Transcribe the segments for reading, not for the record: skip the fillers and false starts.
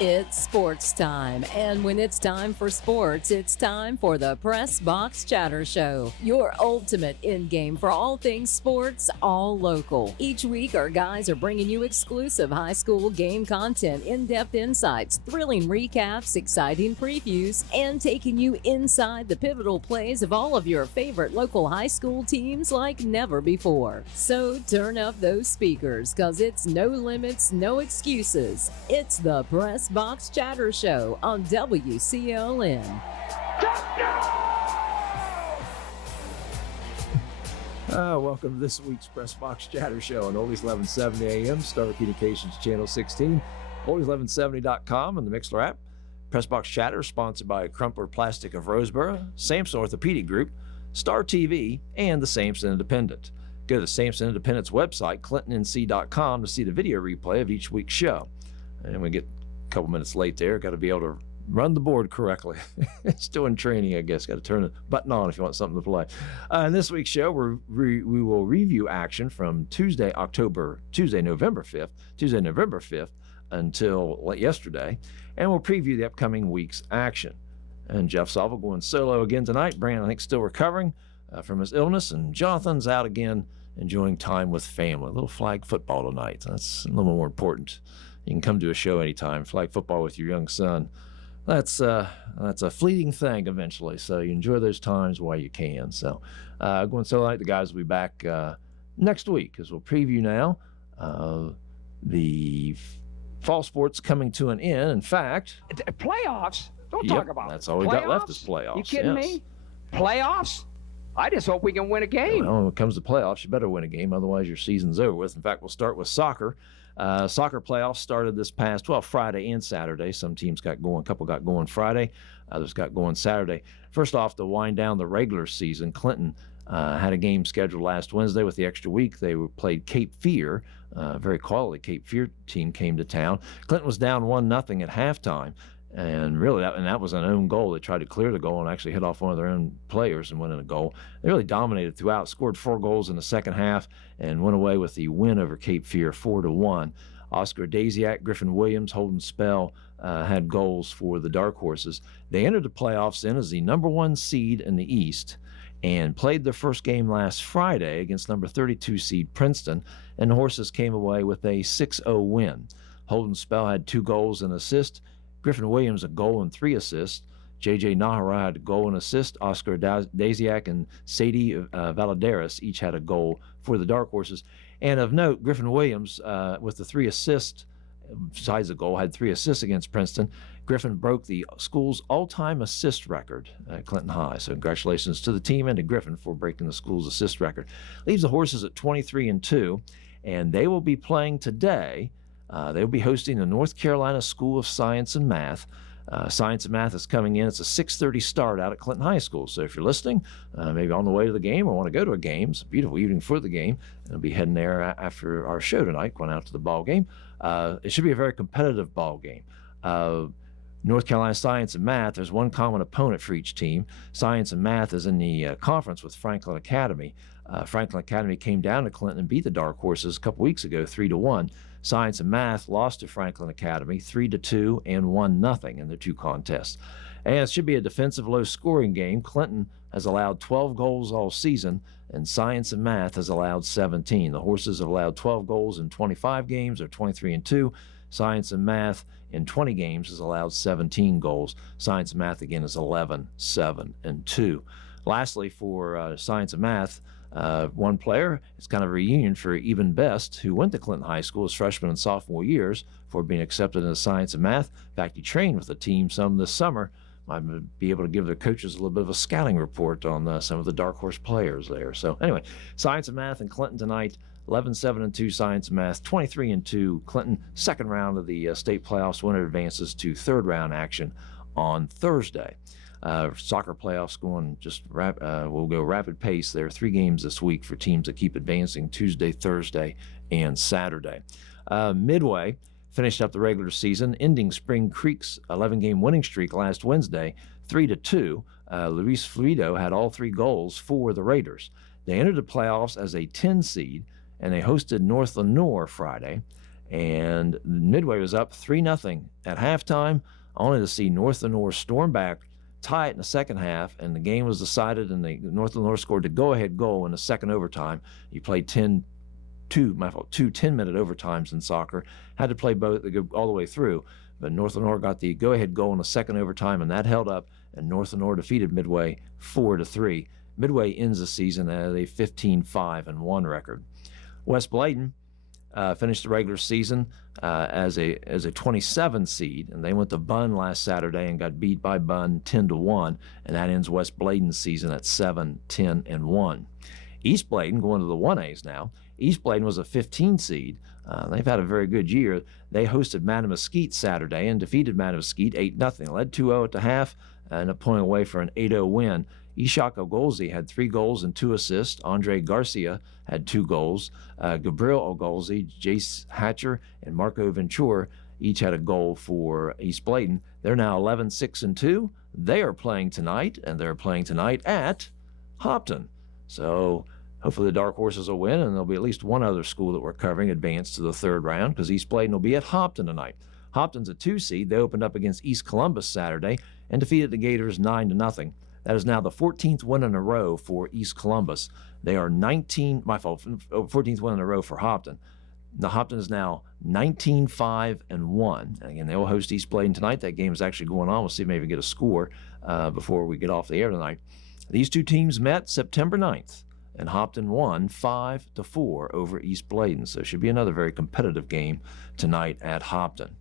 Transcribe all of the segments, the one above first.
It's sports time, and when it's time for sports, it's time for the Pressbox Chatter Show, your ultimate in-game for all things sports, all local. Each week, our guys are bringing you exclusive high school game content, in-depth insights, thrilling recaps, exciting previews, and taking you inside the pivotal plays of all of your favorite local high school teams like never before. So turn up those speakers, because it's no limits, no excuses. It's the Pressbox Chatter Show on WCLN. Welcome to this week's Pressbox Chatter Show on Oldies 1170 AM, Star Communications Channel 16, Oldies1170.com, and the Mixler app. Pressbox Chatter sponsored by Crumpler Plastic of Roseboro, Sampson Orthopedic Group, Star TV, and the Sampson Independent. Go to the Sampson Independent's website, clintonnc.com, to see the video replay of each week's show. And we get a couple minutes late there. Got to be able to run the board correctly. Still in training, I guess. Got to turn the button on if you want something to play. In this week's show, we will review action from Tuesday, November 5th until yesterday, and we'll preview the upcoming week's action. And Jeff Salvo going solo again tonight. Brandon, I think, still recovering from his illness, and Jonathan's out again enjoying time with family. A little flag football tonight. That's a little more important. You can come to a show anytime. Flag football with your young son. That's a fleeting thing eventually. So you enjoy those times while you can. So going solo tonight. The guys will be back next week, as we'll preview now the fall sports coming to an end. In fact, playoffs. Don't talk about that's all we got left is playoffs. You kidding me? Playoffs? I just hope we can win a game. Well, when it comes to playoffs, you better win a game. Otherwise, your season's over with. In fact, we'll start with soccer. Soccer playoffs started this past, Friday and Saturday. Some teams got going. A couple got going Friday. Others got going Saturday. First off, to wind down the regular season, Clinton had a game scheduled last Wednesday with the extra week. They played Cape Fear. Very quality Cape Fear team came to town. Clinton was down 1-0 at halftime. And really, that was an own goal. They tried to clear the goal and actually hit off one of their own players and went in a goal. They really dominated throughout, scored 4 goals in the second half, and went away with the win over Cape Fear 4-1. Oscar Daziak, Griffin Williams, Holden Spell had goals for the Dark Horses. They entered the playoffs in as the number 1 seed in the East and played their first game last Friday against number 32 seed Princeton, and the Horses came away with a 6-0 win. Holden Spell had 2 goals and assist. Griffin Williams a goal and 3 assists. J.J. Nahara had a goal and assist. Oscar Daziak and Sadie Valadares each had a goal for the Dark Horses. And of note, Griffin Williams, with the 3 assists, besides the goal, had 3 assists against Princeton. Griffin broke the school's all-time assist record at Clinton High. So congratulations to the team and to Griffin for breaking the school's assist record. Leaves the Horses at 23-2, and they will be playing today. They'll be hosting the North Carolina School of Science and Math. Science and Math is coming in. It's a 6:30 start out at Clinton High School. So if you're listening, maybe on the way to the game or want to go to a game, it's a beautiful evening for the game. And I'll be heading there after our show tonight, going out to the ball game. It should be a very competitive ball game. North Carolina Science and Math, there's one common opponent for each team. Science and Math is in the conference with Franklin Academy. Franklin Academy came down to Clinton and beat the Dark Horses a couple weeks ago, 3-1. Science and Math lost to Franklin Academy 3-2 and 1-0 in their 2 contests. And it should be a defensive low-scoring game. Clinton has allowed 12 goals all season, and Science and Math has allowed 17. The Horses have allowed 12 goals in 25 games, or 23-2. Science and Math in 20 games has allowed 17 goals. Science and Math, again, is 11-7-2. Lastly, for Science and Math, one player, it's kind of a reunion for Even Best, who went to Clinton High School his freshman and sophomore years for being accepted into Science and Math. In fact, he trained with the team some this summer. Might be able to give their coaches a little bit of a scouting report on some of the Dark Horse players there. So anyway, Science and Math in Clinton tonight, 11-7-2 Science and Math, 23-2 Clinton. Second round of the state playoffs. Winner advances to third round action on Thursday. Soccer playoffs going we'll go rapid pace. There are 3 games this week for teams that keep advancing: Tuesday, Thursday, and Saturday. Midway finished up the regular season, ending Spring Creek's 11-game winning streak last Wednesday, 3-2. Luis Fluido had all 3 goals for the Raiders. They entered the playoffs as a 10 seed, and they hosted North Lenore Friday. and Midway was up 3-0 at halftime, only to see North Lenore storm back, tie it in the second half, and the game was decided, and North Lenore scored the go-ahead goal in the second overtime. You played two 10-minute overtimes in soccer, had to play both all the way through, but North Lenore got the go-ahead goal in the second overtime, and that held up, and North Lenore defeated Midway 4-3. Midway ends the season at a 15-5-1 record. West Bladen finished the regular season as a 27 seed, and they went to Bunn last Saturday and got beat by Bunn 10-1, and that ends West Bladen's season at 7-10-1. East Bladen going to the 1As now. East Bladen was a 15 seed. They've had a very good year. They hosted Mattamuskeet Saturday and defeated Mattamuskeet 8-0. Led 2-0 at the half and a point away for an 8-0 win. Ishak Ogolzi had 3 goals and 2 assists. Andre Garcia had 2 goals. Gabriel Ogolzi, Jace Hatcher, and Marco Ventura each had a goal for East Bladen. They're now 11-6-2. They are playing tonight, and they're playing tonight at Hopton. So hopefully the Dark Horses will win, and there'll be at least one other school that we're covering advance to the third round, because East Bladen will be at Hopton tonight. Hopton's a 2 seed. They opened up against East Columbus Saturday and defeated the Gators 9-0. That is now the 14th win in a row for East Columbus. They are 14th win in a row for Hopton. The Hopton is now 19-5-1. And again, they will host East Bladen tonight. That game is actually going on. We'll see if maybe get a score before we get off the air tonight. These two teams met September 9th, and Hopton won 5-4 over East Bladen. So it should be another very competitive game tonight at Hopton.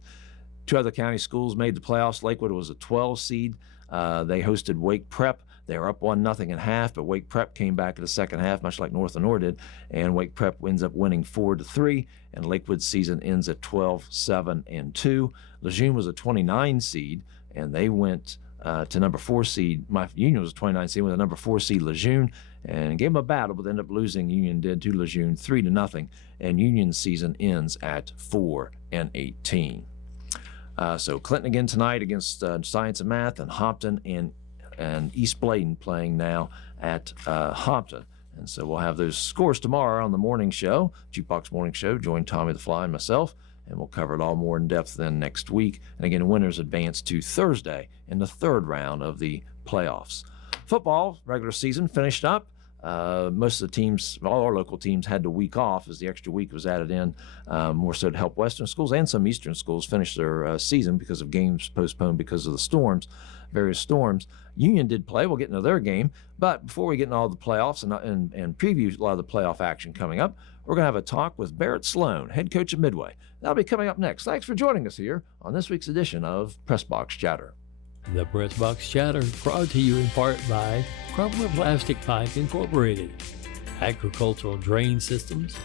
2 other county schools made the playoffs. Lakewood was a 12 seed. They hosted Wake Prep. They were up 1-0 at half, but Wake Prep came back in the second half, much like North Lenore did, and Wake Prep ends up winning 4-3, and Lakewood's season ends at 12-7-2. Lejeune was a 29 seed, and they went to number 4 seed. Union was a 29 seed with a number 4 seed Lejeune, and gave them a battle, but ended up losing. Union did to Lejeune 3-0, and Union's season ends at 4-18. So Clinton again tonight against Science and Math, and Hopton and East Bladen playing now at Hopton. And so we'll have those scores tomorrow on the morning show, Jukebox Morning Show. Join Tommy the Fly and myself, and we'll cover it all more in depth then next week. And again, winners advance to Thursday in the third round of the playoffs. Football regular season finished up. Most of the teams, all our local teams, had the week off as the extra week was added in, more so to help Western schools and some Eastern schools finish their season because of games postponed because of the storms, various storms. Union did play. We'll get into their game. But before we get into all the playoffs and preview a lot of the playoff action coming up, we're going to have a talk with Barrett Sloan, head coach of Midway. That'll be coming up next. Thanks for joining us here on this week's edition of Pressbox Chatter. The Pressbox Chatter, brought to you in part by Crumpler Plastic Pipe Incorporated, agricultural drain systems,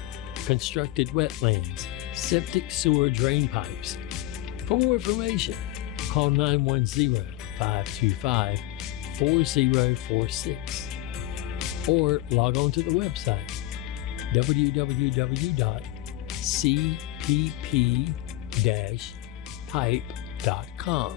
constructed wetlands, septic sewer drain pipes. For more information, call 910-525-4046 or log on to the website www.cpp-pipe.com.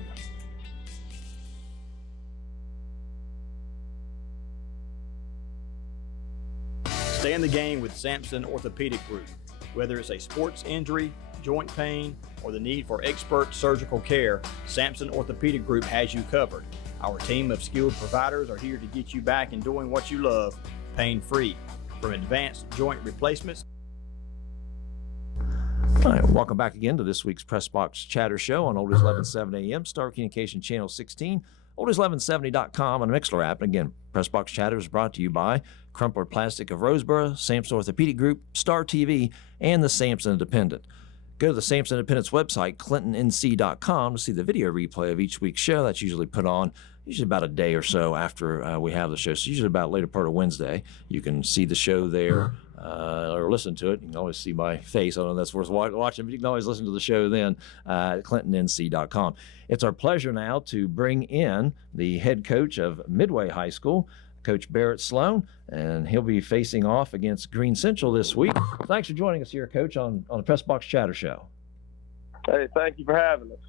Stay in the game with Sampson Orthopedic Group. Whether it's a sports injury, joint pain, or the need for expert surgical care, Sampson Orthopedic Group has you covered. Our team of skilled providers are here to get you back and doing what you love, pain-free. From advanced joint replacements. All right, welcome back again to this week's Pressbox Chatter Show on Oldies 1170 AM, Star Communication Channel 16, oldies1170.com, and the Mixler app. And again, Pressbox Chatter is brought to you by Crumpler Plastic of Roseboro, Sampson Orthopedic Group, Star TV, and the Sampson Independent. Go to the Sampson Independent's website, clintonnc.com, to see the video replay of each week's show. That's usually put on about a day or so after we have the show. So usually about later part of Wednesday. You can see the show there or listen to it. You can always see my face. I don't know if that's worth watching, but you can always listen to the show then at clintonnc.com. It's our pleasure now to bring in the head coach of Midway High School, Coach Barrett Sloan, and he'll be facing off against Green Central this week. Thanks for joining us here, Coach, on the Pressbox Chatter Show. Hey, thank you for having us.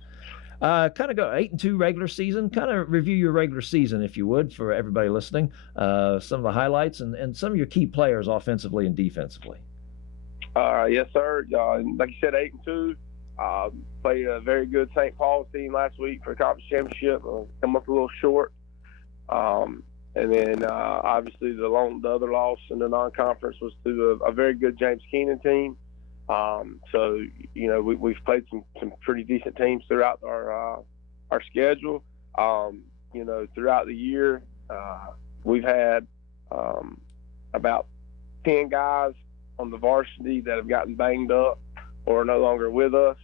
Kind of go 8-2 regular season. Kind of review your regular season, if you would, for everybody listening. Some of the highlights and some of your key players offensively and defensively. Yes, sir. Like you said, 8-2. Played a very good St. Paul's team last week for the conference championship. Come up a little short. And then obviously the other loss in the non-conference was to a very good James Keenan team. So we've played some pretty decent teams throughout our schedule. Throughout the year, we've had about 10 guys on the varsity that have gotten banged up or are no longer with us.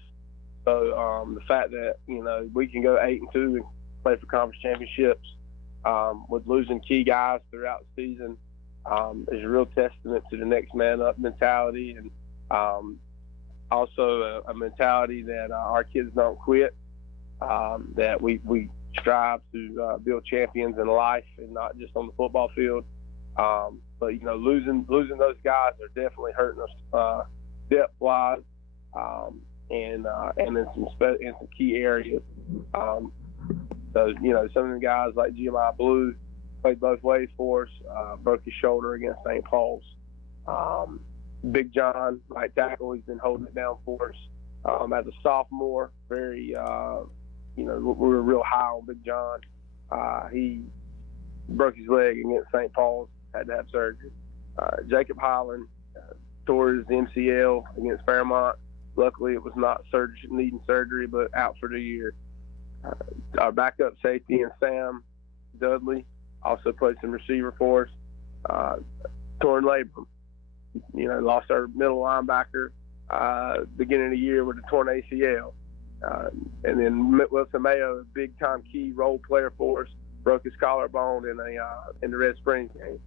So the fact that we can go 8-2 and play for conference championships with losing key guys throughout the season is a real testament to the next man up mentality, and also a mentality that our kids don't quit, that we strive to build champions in life and not just on the football field. But losing those guys are definitely hurting us depth wise, and in some key areas. So some of the guys like GMI Blue played both ways for us. Broke his shoulder against St. Paul's. Big John, right tackle, he's been holding it down for us. As a sophomore, we were real high on Big John. He broke his leg against St. Paul's, had to have surgery. Jacob Highland tore his MCL against Fairmont. Luckily, it was not needing surgery, but out for the year. Our backup safety and Sam Dudley also played some receiver for us. Torn labrum. Lost our middle linebacker beginning of the year with a torn ACL. And then Wilson Mayo, a big-time key role player for us, broke his collarbone in the Red Springs game.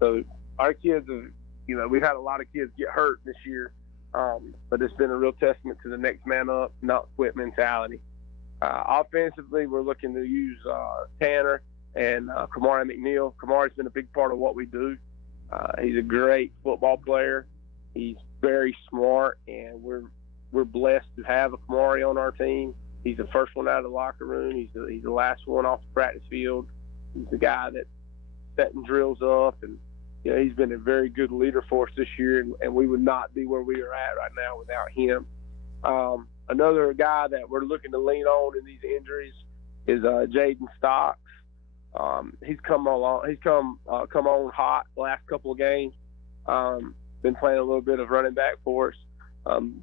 So our kids have, we've had a lot of kids get hurt this year, but it's been a real testament to the next man up, not quit mentality. Offensively, we're looking to use Tanner and Kamari McNeil. Kamari's been a big part of what we do. He's a great football player. He's very smart, and we're blessed to have a Kamari on our team. He's the first one out of the locker room. He's the last one off the practice field. He's the guy that's setting drills up, and he's been a very good leader for us this year, and we would not be where we are at right now without him. Another guy that we're looking to lean on in these injuries is Jaden Stocks. He's come on hot the last couple of games. Been playing a little bit of running back for us.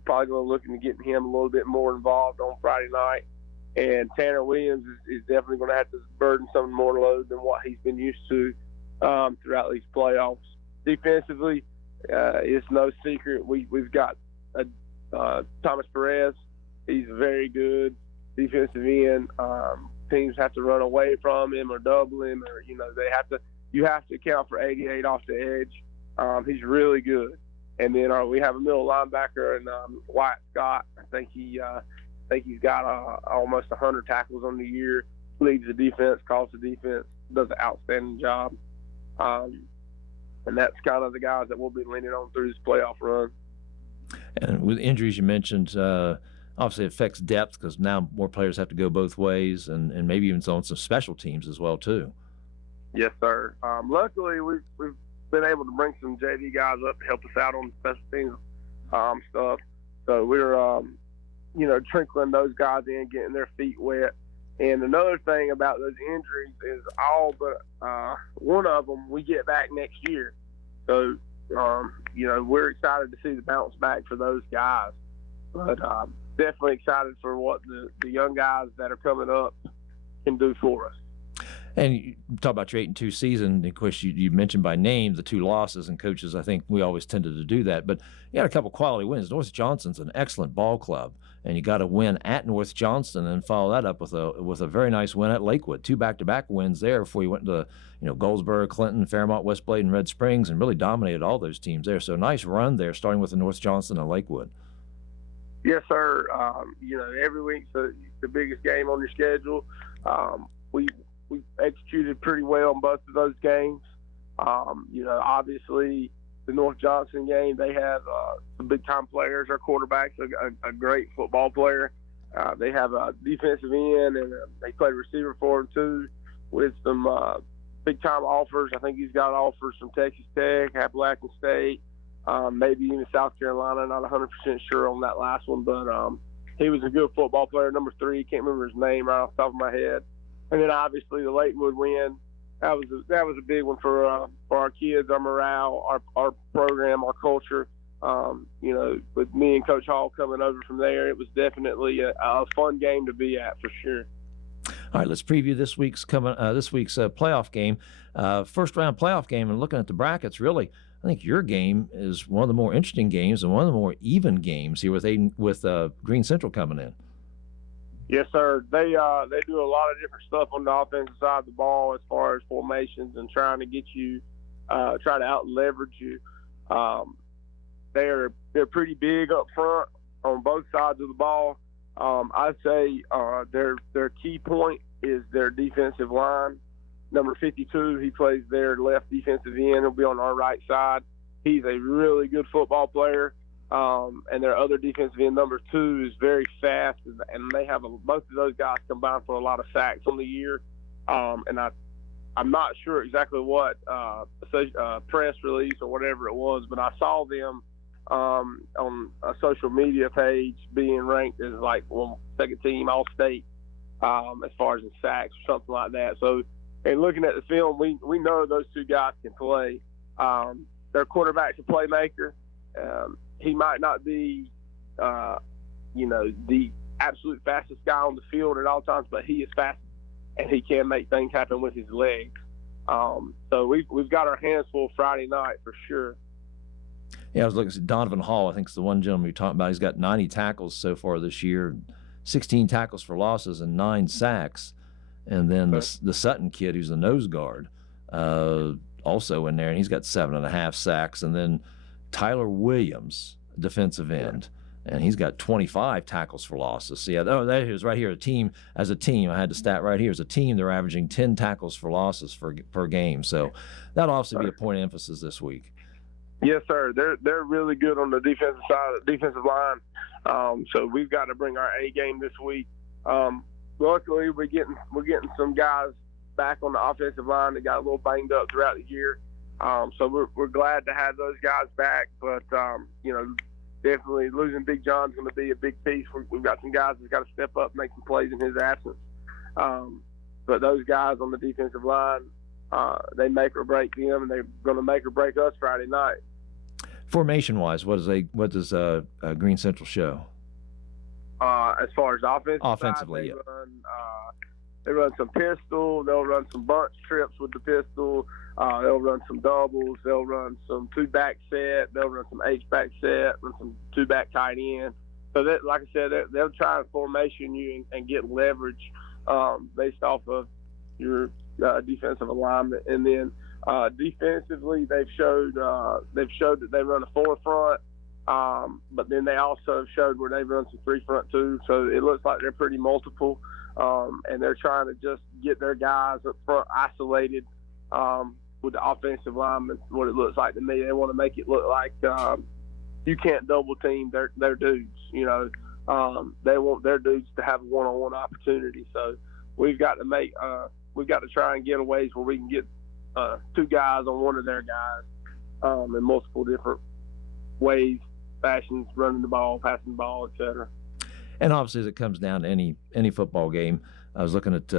Probably going to look into getting him a little bit more involved on Friday night. And Tanner Williams is definitely going to have to burden some more load than what he's been used to throughout these playoffs. Defensively, it's no secret we've got Thomas Perez. He's very good defensive end. Teams have to run away from him or double him, or you have to account for 88 off the edge. He's really good. And then we have a middle linebacker and Wyatt Scott. I think he's got almost 100 tackles on the year. Leads the defense, calls the defense, does an outstanding job. And that's kind of the guys that we'll be leaning on through this playoff run. And with injuries you mentioned, obviously it affects depth because now more players have to go both ways, and maybe even on some special teams as well too. Yes, sir. Luckily, we've been able to bring some JV guys up to help us out on the special teams stuff. So we're, trickling those guys in, getting their feet wet. And another thing about those injuries is all but one of them we get back next year. So, we're excited to see the bounce back for those guys. But definitely excited for what the young guys that are coming up can do for us. And you talk about your 8-2 season. Of course, you mentioned by name the two losses, and coaches, I think we always tended to do that. But you had a couple quality wins. North Johnston's an excellent ball club, and you got a win at North Johnston and follow that up with a very nice win at Lakewood. Two back-to-back wins there before you went to Goldsboro, Clinton, Fairmont, West Bladen, Red Springs, and really dominated all those teams there. So nice run there, starting with the North Johnston and Lakewood. Yes, sir. Every week's the biggest game on your schedule. We executed pretty well on both of those games. Obviously the North Johnston game, they have some big-time players. Our quarterback's a great football player. They have a defensive end, and they play receiver for him too with some big-time offers. I think he's got offers from Texas Tech, Appalachian State, maybe even South Carolina. Not 100% sure on that last one, but he was a good football player. Number 3, can't remember his name right off the top of my head. And then obviously the Lakewood win. That was a big one for our kids, our morale, our program, our culture. With me and Coach Hall coming over from there, it was definitely a fun game to be at for sure. All right, let's preview this week's playoff game, first round playoff game, and looking at the brackets. Really, I think your game is one of the more interesting games and one of the more even games here with Green Central coming in. Yes, sir. They do a lot of different stuff on the offensive side of the ball as far as formations and trying to get you, try to out leverage you. They're pretty big up front on both sides of the ball. I'd say their key point is their defensive line. Number 52, he plays their left defensive end. He'll be on our right side. He's a really good football player. And their other defensive end, number 2, is very fast, and they have both of those guys combined for a lot of sacks on the year. And I'm not sure exactly what press release or whatever it was, but I saw them on a social media page being ranked as second team all state as far as in sacks or something like that. So, and looking at the film, we know those 2 guys can play. Their quarterback's a playmaker. He might not be, the absolute fastest guy on the field at all times, but he is fast, and he can make things happen with his legs. So we've got our hands full Friday night for sure. Yeah, I was looking at Donovan Hall. I think it's the one gentleman you're talking about. He's got 90 tackles so far this year, 16 tackles for losses, and 9 sacks. And then the Sutton kid, who's the nose guard, also in there, and he's got 7.5 sacks. And then Tyler Williams, defensive end, and he's got 25 tackles for losses. So, that is right here. As a team, I had the stat right here. As a team, they're averaging 10 tackles for losses per game. So that'll obviously be a point of emphasis this week. Yes, sir. They're really good on the defensive side, defensive line. So we've got to bring our A game this week. Luckily, we're getting some guys back on the offensive line that got a little banged up throughout the year. So we're glad to have those guys back, but definitely losing Big John's going to be a big piece. We've got some guys that's got to step up, and make some plays in his absence. But those guys on the defensive line, they make or break them, and they're going to make or break us Friday night. Formation-wise, what does Green Central show? As far as offensively, they run some pistol. They'll run some bunch trips with the pistol. They'll run some doubles. They'll run some 2-back set. They'll run some H-back set. Run some 2-back tight end. So that, like I said, they'll try to formation you and get leverage based off of your defensive alignment. And then defensively, they've showed that they run a 4-front. But then they also showed where they run some 3-front too. So it looks like they're pretty multiple. And they're trying to just get their guys up front isolated with the offensive linemen. What it looks like to me, they want to make it look like you can't double team their dudes. They want their dudes to have a one-on-one opportunity. So we've got to try and get ways where we can get 2 guys on one of their guys in multiple different ways, fashions, running the ball, passing the ball, etc. And obviously, as it comes down to any football game, I was looking at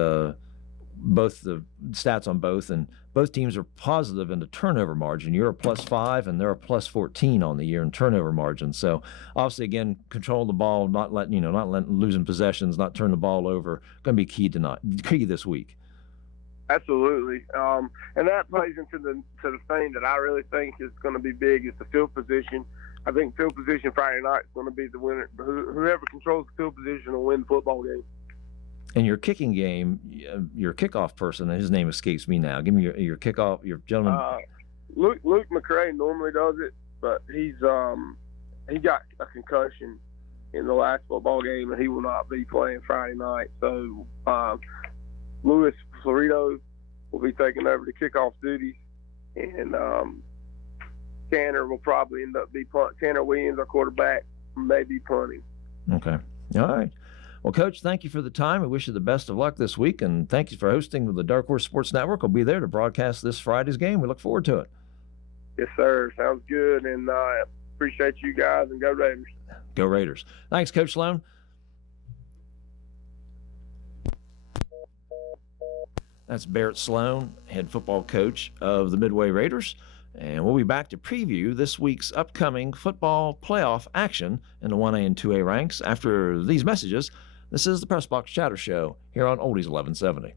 both the stats on both, and both teams are positive in the turnover margin. You're a +5, and they're a +14 on the year in turnover margin. So obviously, again, control the ball, not letting losing possessions, not turn the ball over, going to be key this week. Absolutely, and that plays into the thing that I really think is going to be big is the field position. I think field position Friday night is going to be the winner. Whoever controls the field position will win the football game. And your kicking game, your kickoff person, his name escapes me now. Give me your kickoff, your gentleman. Luke McCray normally does it, but he got a concussion in the last football game, and he will not be playing Friday night. So Louis Florido will be taking over the kickoff duties, and Tanner will probably end up Tanner Williams, our quarterback, may be punting. Okay. All right. Well, Coach, thank you for the time. We wish you the best of luck this week, and thank you for hosting with the Dark Horse Sports Network. We'll be there to broadcast this Friday's game. We look forward to it. Yes, sir. Sounds good, and appreciate you guys, and go Raiders. Go Raiders. Thanks, Coach Sloan. That's Barrett Sloan, head football coach of the Midway Raiders. And we'll be back to preview this week's upcoming football playoff action in the 1A and 2A ranks after these messages. This is the Pressbox Chatter Show here on Oldies 1170.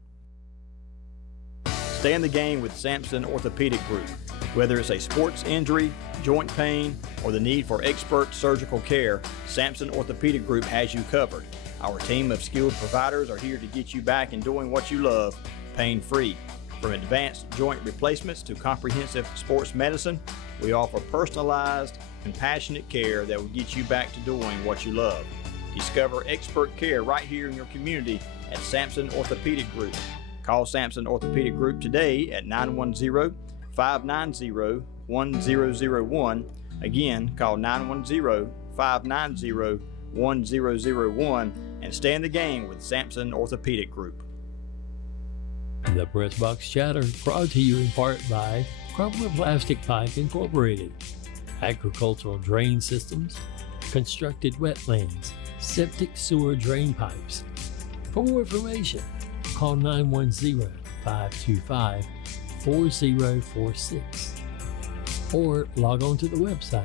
Stay in the game with Sampson Orthopedic Group. Whether it's a sports injury, joint pain, or the need for expert surgical care, Sampson Orthopedic Group has you covered. Our team of skilled providers are here to get you back and doing what you love, pain-free. From advanced joint replacements to comprehensive sports medicine, we offer personalized, compassionate care that will get you back to doing what you love. Discover expert care right here in your community at Sampson Orthopedic Group. Call Sampson Orthopedic Group today at 910-590-1001. Again, call 910-590-1001 and stay in the game with Sampson Orthopedic Group. The Pressbox Chatter brought to you in part by Crumpler Plastic Pipe Incorporated, agricultural drain systems, constructed wetlands, septic sewer drain pipes. For more information, call 910-525-4046 or log on to the website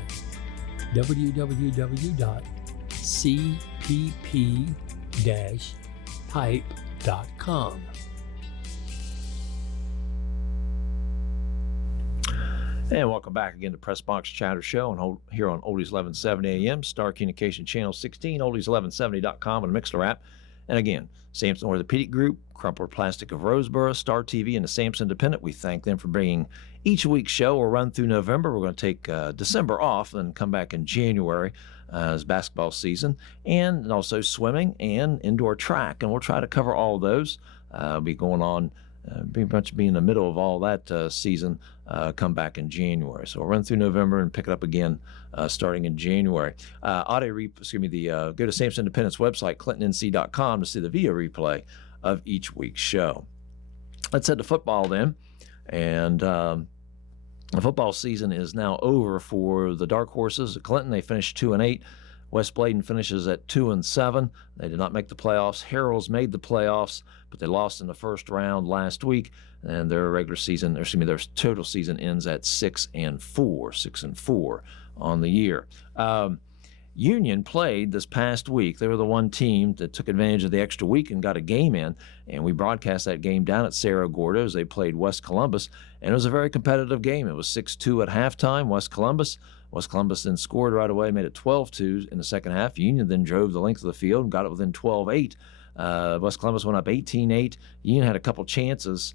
www.cpp-pipe.com. And welcome back again to Pressbox Chatter Show here on Oldies 1170 AM, Star Communication Channel 16, oldies1170.com, and the Mixler app. And again, Sampson Orthopedic Group, Crumpler Plastic of Roseboro, Star TV, and the Sampson Independent. We thank them for bringing each week's show. We'll run through November. We're going to take December off and come back in January as basketball season, and also swimming and indoor track. And we'll try to cover all of those. Be going on pretty much be in the middle of all that season, come back in January. So we'll run through November and pick it up again starting in January. Go to Sampson Independent's website, clintonnc.com, to see the video replay of each week's show. Let's head to football then. And the football season is now over for the Dark Horses. At Clinton, they finished 2-8. West Bladen finishes at 2-7. They did not make the playoffs. Harrell's made the playoffs, but they lost in the first round last week, and their their total season ends at 6-4 on the year. Union played this past week. They were the one team that took advantage of the extra week and got a game in, and we broadcast that game down at Cerro Gordo as they played West Columbus, and it was a very competitive game. It was 6-2 at halftime, West Columbus then scored right away, made it 12-2 in the second half. Union then drove the length of the field and got it within 12-8. West Columbus went up 18-8. Union had a couple chances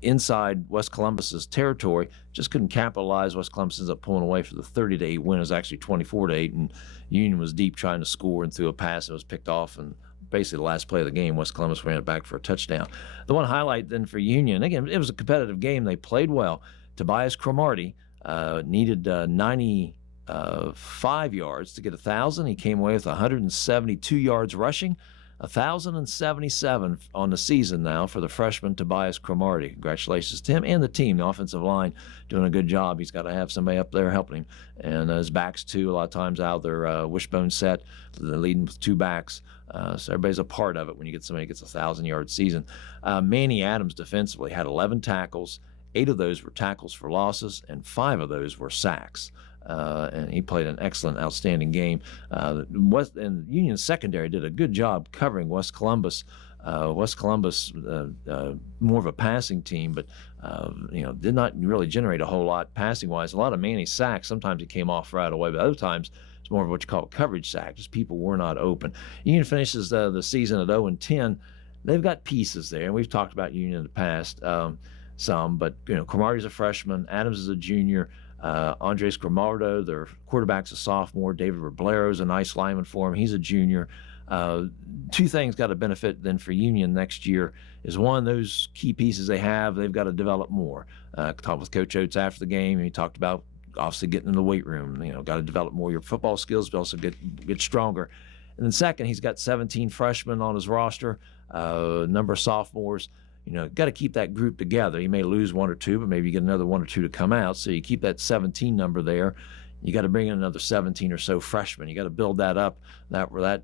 inside West Columbus's territory, just couldn't capitalize. West Columbus ends up pulling away for the 30-8 win. It was actually 24-8, and Union was deep trying to score and threw a pass that was picked off, and basically the last play of the game, West Columbus ran it back for a touchdown. The one highlight then for Union, again, it was a competitive game. They played well. Tobias Cromartie needed 95 yards to get 1,000. He came away with 172 yards rushing, 1,077 on the season now for the freshman Tobias Cromartie. Congratulations to him and the team. The offensive line doing a good job. He's got to have somebody up there helping him. And his backs, too, a lot of times out of their wishbone set. They're leading with two backs. So everybody's a part of it when you get somebody who gets a 1,000-yard season. Manny Adams defensively had 11 tackles. 8 of those were tackles for losses, and 5 of those were sacks. And he played an excellent, outstanding game. And Union secondary did a good job covering West Columbus. West Columbus, more of a passing team, but did not really generate a whole lot passing-wise. A lot of Manny sacks. Sometimes he came off right away, but other times it's more of what you call a coverage sack. Just people were not open. Union finishes the season at 0-10. They've got pieces there, and we've talked about Union in the past. Some, but Cromartie's a freshman, Adams is a junior, Andres Grimaldo, their quarterback's a sophomore, David Roblero's a nice lineman for him, he's a junior. Two things got to benefit then for Union next year is, one, those key pieces they have, they've got to develop more. Talked with Coach Oates after the game, and he talked about obviously getting in the weight room, got to develop more of your football skills, but also get stronger. And then second, he's got 17 freshmen on his roster, a number of sophomores. got to keep that group together. You may lose one or two, but maybe you get another one or two to come out. So you keep that 17 number there. You got to bring in another 17 or so freshmen. You got to build that up,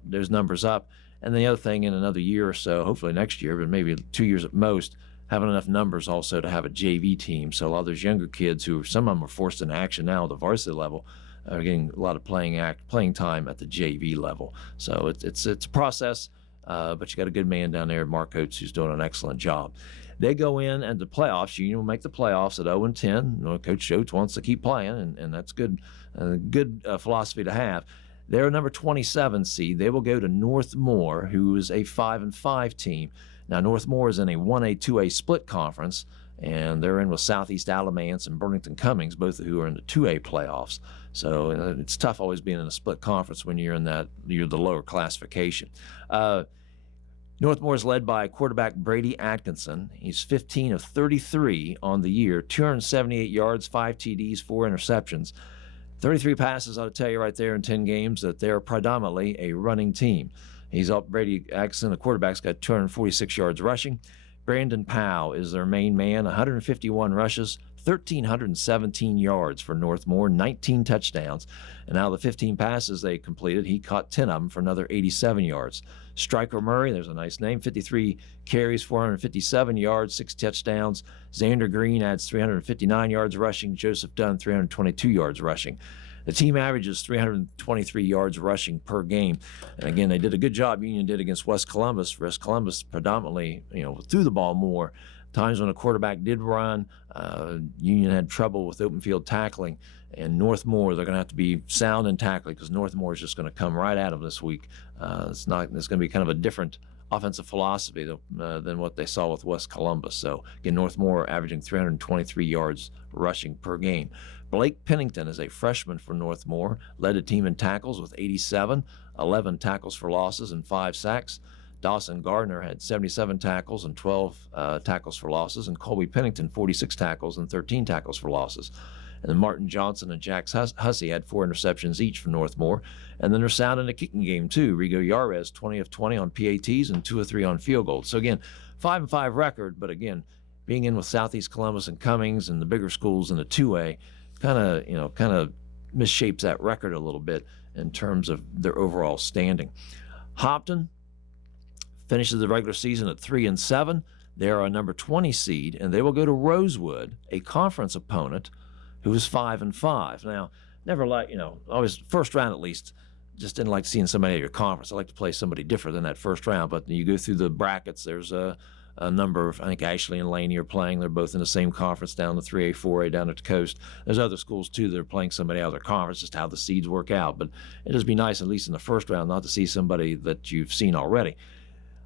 those numbers up. And the other thing, in another year or so, hopefully next year, but maybe 2 years at most, having enough numbers also to have a JV team. So a lot of those younger kids some of them are forced into action now at the varsity level, are getting a lot of playing time at the JV level. So it's a process, but you got a good man down there, Mark Oates, who's doing an excellent job. They go in and the playoffs. Union will make the playoffs at 0-10. Coach Oates wants to keep playing, and that's good. Good philosophy to have. They're a number 27 seed. They will go to Northmore, who is a 5-5 team. Now, Northmore is in a 1A, 2A split conference, and they're in with Southeast Alamance and Burlington Cummings, both of who are in the 2A playoffs. So it's tough always being in a split conference when you're the lower classification. Northmore is led by quarterback Brady Atkinson. He's 15 of 33 on the year, 278 yards, 5 TDs, 4 interceptions. 33 passes, I'll tell you right there in 10 games that they're predominantly a running team. Brady Atkinson, the quarterback's got 246 yards rushing. Brandon Powell is their main man, 151 rushes, 1,317 yards for Northmore, 19 touchdowns. And out of the 15 passes they completed, he caught 10 of them for another 87 yards. Stryker Murray, there's a nice name, 53 carries, 457 yards, 6 touchdowns. Xander Green adds 359 yards rushing. Joseph Dunn, 322 yards rushing. The team averages 323 yards rushing per game. And again, they did a good job, Union did, against West Columbus. West Columbus predominantly, threw the ball more. Times when a quarterback did run, Union had trouble with open field tackling. And Northmore, they're going to have to be sound in tackling because Northmore is just going to come right at them this week. It's going to be kind of a different offensive philosophy than what they saw with West Columbus. So again, Northmore averaging 323 yards rushing per game. Blake Pennington is a freshman for Northmore, led the team in tackles with 87, 11 tackles for losses and 5 sacks. Dawson Gardner had 77 tackles and 12 tackles for losses, and Colby Pennington 46 tackles and 13 tackles for losses. And then Martin Johnson and Jax Hussey had 4 interceptions each for Northmore. And then they're sound in the kicking game, too. Rigo Yarez, 20 of 20 on PATs and 2 of 3 on field goals. So, again, 5-5 record, but, again, being in with Southeast Columbus and Cummings and the bigger schools in the 2A kind of misshapes that record a little bit in terms of their overall standing. Hopton finishes the regular season at 3-7. They are a number 20 seed, and they will go to Rosewood, a conference opponent, who is 5-5. Now, never always first round at least, just didn't like seeing somebody at your conference. I like to play somebody different than that first round. But you go through the brackets, there's a number of, I think Ashley and Laney are playing. They're both in the same conference down the 3A, 4A down at the coast. There's other schools, too, that are playing somebody out of their conference, just how the seeds work out. But it'd just be nice, at least in the first round, not to see somebody that you've seen already.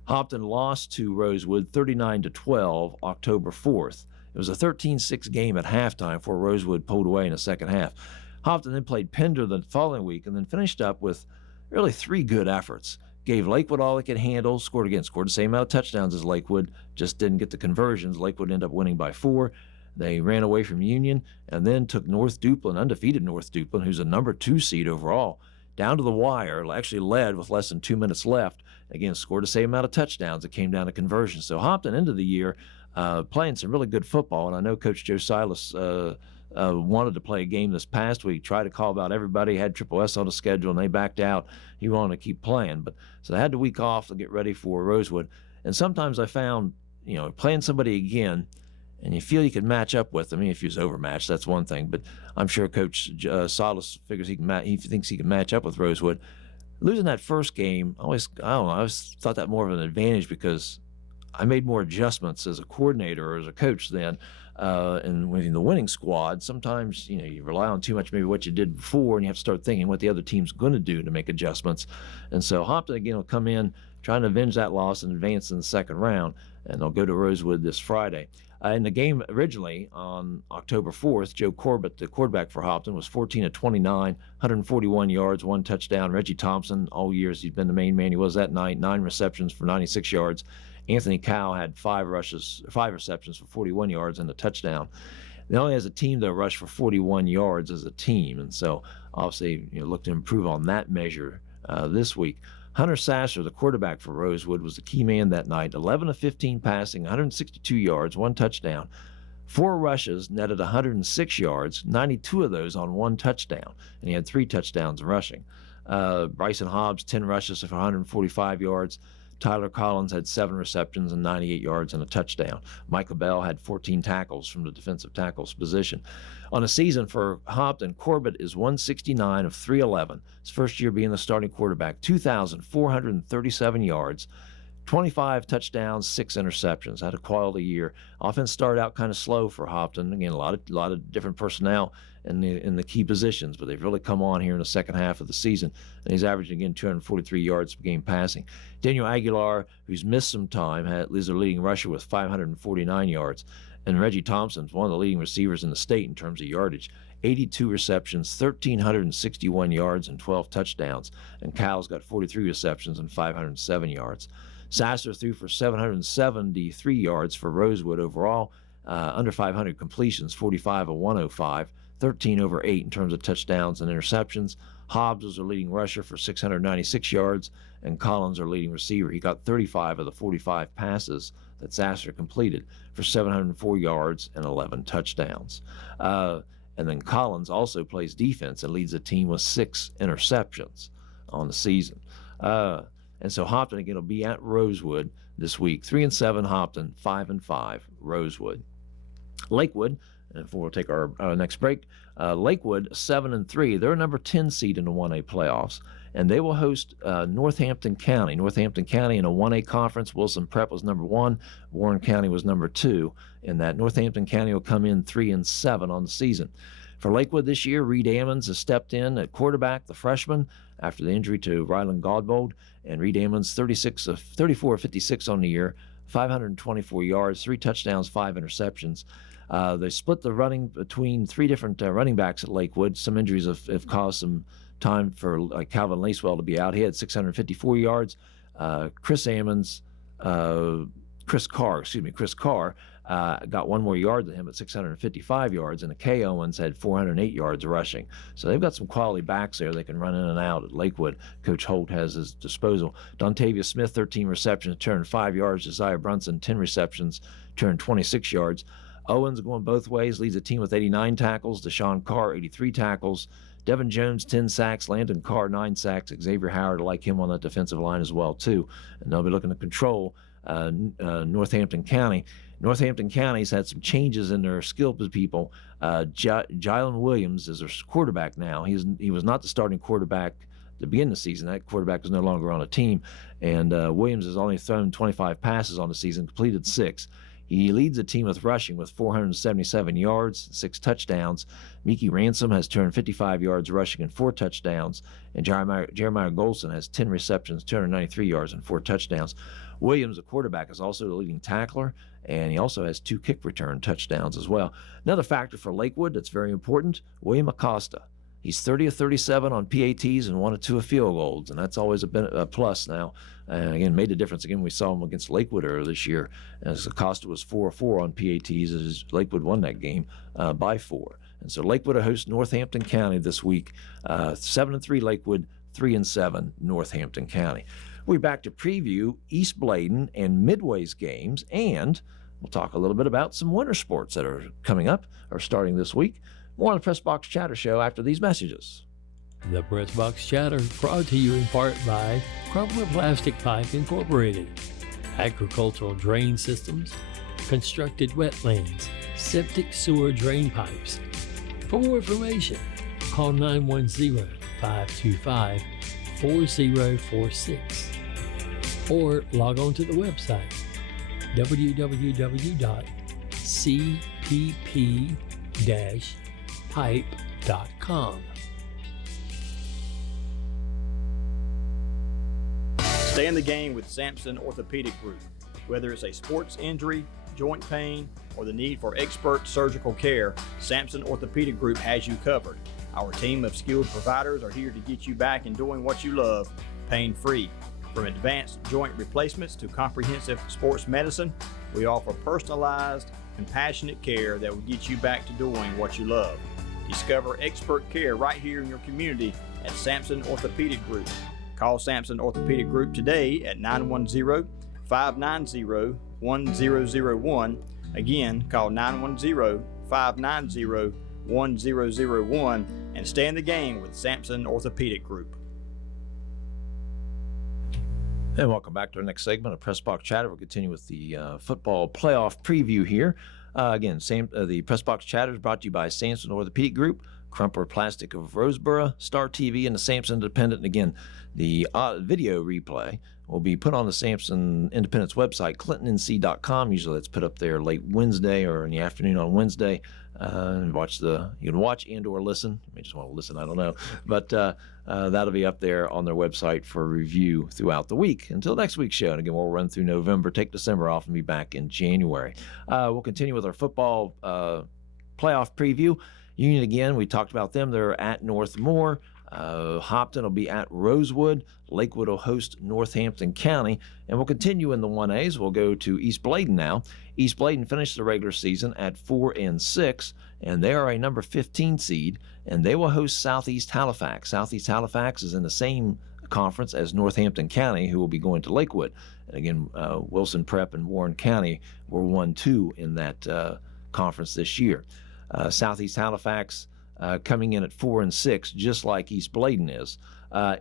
Hopton lost to Rosewood 39-12 October 4th. It was a 13-6 game at halftime before Rosewood pulled away in the second half. Hopton then played Pender the following week and then finished up with really 3 good efforts. Gave Lakewood all it could handle, scored the same amount of touchdowns as Lakewood, just didn't get the conversions. Lakewood ended up winning by 4. They ran away from Union and then took North Duplin, undefeated North Duplin, who's a number 2 seed overall, down to the wire, actually led with less than 2 minutes left. Again, scored the same amount of touchdowns. It came down to conversions. So Hopton, into the year, playing some really good football. And I know Coach Joe Silas wanted to play a game this past week, tried to call about everybody, had Triple S on the schedule, and they backed out. He wanted to keep playing. So they had the week off to get ready for Rosewood. And sometimes I found, playing somebody again, and you feel you can match up with them. If he was overmatched, that's one thing. But I'm sure Coach Silas figures he thinks he can match up with Rosewood. Losing that first game, I always thought that more of an advantage because I made more adjustments as a coordinator or as a coach then. And when the winning squad, sometimes you rely on too much maybe what you did before, and you have to start thinking what the other team's going to do to make adjustments. And so Hopton again will come in trying to avenge that loss and advance in the second round, and they'll go to Rosewood this Friday. In the game originally on October 4th, Joe Corbett, the quarterback for Hopton, was 14 of 29, 141 yards, 1 touchdown. Reggie Thompson, all years he's been the main man. He was that night, 9 receptions for 96 yards. Anthony Cow had 5 receptions for 41 yards and a touchdown. They only has a team that rushed for 41 yards as a team, and so obviously look to improve on that measure this week. Hunter Sasser, the quarterback for Rosewood, was the key man that night. 11 of 15 passing, 162 yards, 1 touchdown. 4 rushes, netted 106 yards, 92 of those on 1 touchdown, and he had 3 touchdowns rushing. Bryson Hobbs, 10 rushes for 145 yards. Tyler Collins had 7 receptions and 98 yards and a touchdown. Michael Bell had 14 tackles from the defensive tackles position. On the season for Hopton, Corbett is 169 of 311. His first year being the starting quarterback, 2,437 yards, 25 touchdowns, 6 interceptions. Had a quality year. Offense started out kind of slow for Hopton. Again, a lot of different personnel in the key positions, but they've really come on here in the second half of the season. And he's averaging, again, 243 yards per game passing. Daniel Aguilar, who's missed some time, is their leading rusher with 549 yards. And Reggie Thompson's one of the leading receivers in the state in terms of yardage. 82 receptions, 1,361 yards, and 12 touchdowns. And Kyle's got 43 receptions and 507 yards. Sasser threw for 773 yards for Rosewood overall, under 500 completions, 45 of 105, 13 over 8 in terms of touchdowns and interceptions. Hobbs was their leading rusher for 696 yards, and Collins their leading receiver. He got 35 of the 45 passes that Sasser completed for 704 yards and 11 touchdowns. And then Collins also plays defense and leads the team with 6 interceptions on the season. And so Hopton, again, will be at Rosewood this week. 3-7 Hopton, 5-5 Rosewood. Lakewood, and before we'll take our next break, Lakewood 7-3. They're a number 10 seed in the 1A playoffs, and they will host Northampton County. Northampton County in a 1A conference. Wilson Prep was number 1. Warren County was number 2. And that Northampton County will come in 3-7 on the season. For Lakewood this year, Reed Ammons has stepped in at quarterback, the freshman, after the injury to Ryland Godbold. And Reed Ammons, 34 of 56 on the year, 524 yards, 3 touchdowns, 5 interceptions. They split the running between 3 different running backs at Lakewood. Some injuries have caused some time for Calvin Lacewell to be out. He had 654 yards. Chris Carr got 1 more yard than him at 655 yards, and Kay Owens had 408 yards rushing. So they've got some quality backs there. They can run in and out at Lakewood. Coach Holt has his disposal. Dontavius Smith, 13 receptions, 205 yards. Josiah Brunson, 10 receptions, 226 yards. Owens going both ways, leads the team with 89 tackles. Deshaun Carr, 83 tackles. Devin Jones, 10 sacks. Landon Carr, 9 sacks. Xavier Howard, I like him on that defensive line as well, too. And they'll be looking to control Northampton County. Northampton County's had some changes in their skill people. Jalen Williams is their quarterback now. He was not the starting quarterback to begin the season. That quarterback is no longer on a team. And Williams has only thrown 25 passes on the season, completed 6. He leads the team with rushing with 477 yards, 6 touchdowns. Miki Ransom has 255 yards rushing and 4 touchdowns. And Jeremiah Golson has 10 receptions, 293 yards and 4 touchdowns. Williams, the quarterback, is also the leading tackler, and he also has 2 kick return touchdowns as well. Another factor for Lakewood that's very important, William Acosta. He's 30 of 37 on PATs and 1 of 2 of field goals, and that's always a plus now. And again, made a difference. Again, we saw him against Lakewood earlier this year, as Acosta was 4 of 4 on PATs as Lakewood won that game by 4. And so Lakewood will host Northampton County this week. 7-3 Lakewood, 3-7 Northampton County. We're back to preview East Bladen and Midway's games, and we'll talk a little bit about some winter sports that are coming up or starting this week. More on the Pressbox Chatter Show after these messages. The Pressbox Chatter, brought to you in part by Crumpler Plastic Pipe Incorporated, agricultural drain systems, constructed wetlands, septic sewer drain pipes. For more information, call 910-525-4046 or log on to the website www.cpp-pipe.com. Stay in the game with Sampson Orthopedic Group. Whether it's a sports injury, joint pain, or the need for expert surgical care, Sampson Orthopedic Group has you covered. Our team of skilled providers are here to get you back and doing what you love, pain-free. From advanced joint replacements to comprehensive sports medicine, we offer personalized, compassionate care that will get you back to doing what you love. Discover expert care right here in your community at Sampson Orthopedic Group. Call Sampson Orthopedic Group today at 910-590-1001. Again, call 910-590-1001 and stay in the game with Sampson Orthopedic Group. And welcome back to our next segment of Pressbox Chatter. We'll continue with the football playoff preview here. The Pressbox Chatter is brought to you by Sampson Orthopedic Group, Crumpler Plastic of Roseboro, Star TV, and the Sampson Independent. And again, the video replay will be put on the Sampson Independent's website, clintonnc.com. Usually it's put up there late Wednesday or in the afternoon on Wednesday. You can watch and or listen. You may just want to listen, I don't know. But that'll be up there on their website for review throughout the week. Until next week's show, and again, we'll run through November, take December off, and be back in January. We'll continue with our football playoff preview. Union, again, we talked about them. They're at North Moore. Hopton will be at Rosewood. Lakewood will host Northampton County. And we'll continue in the 1As. We'll go to East Bladen now. East Bladen finished the regular season at 4-6, and they are a number 15 seed, and they will host Southeast Halifax. Southeast Halifax is in the same conference as Northampton County, who will be going to Lakewood. And again, Wilson Prep and Warren County were 1-2 in that conference this year. Southeast Halifax coming in at 4-6, just like East Bladen is.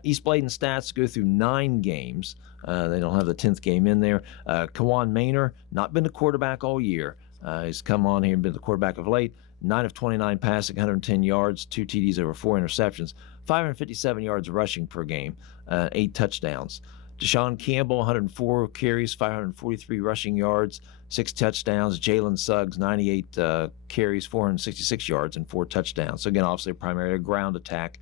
East Bladen stats go through 9 games. They don't have the 10th game in there. Kawan Maynor, not been the quarterback all year. He's come on here and been the quarterback of late. 9 of 29 passing, 110 yards, 2 TDs over 4 interceptions, 557 yards rushing per game, 8 touchdowns. Deshaun Campbell, 104 carries, 543 rushing yards, 6 touchdowns. Jalen Suggs, 98 carries, 466 yards, and 4 touchdowns. So again, obviously primarily a ground attack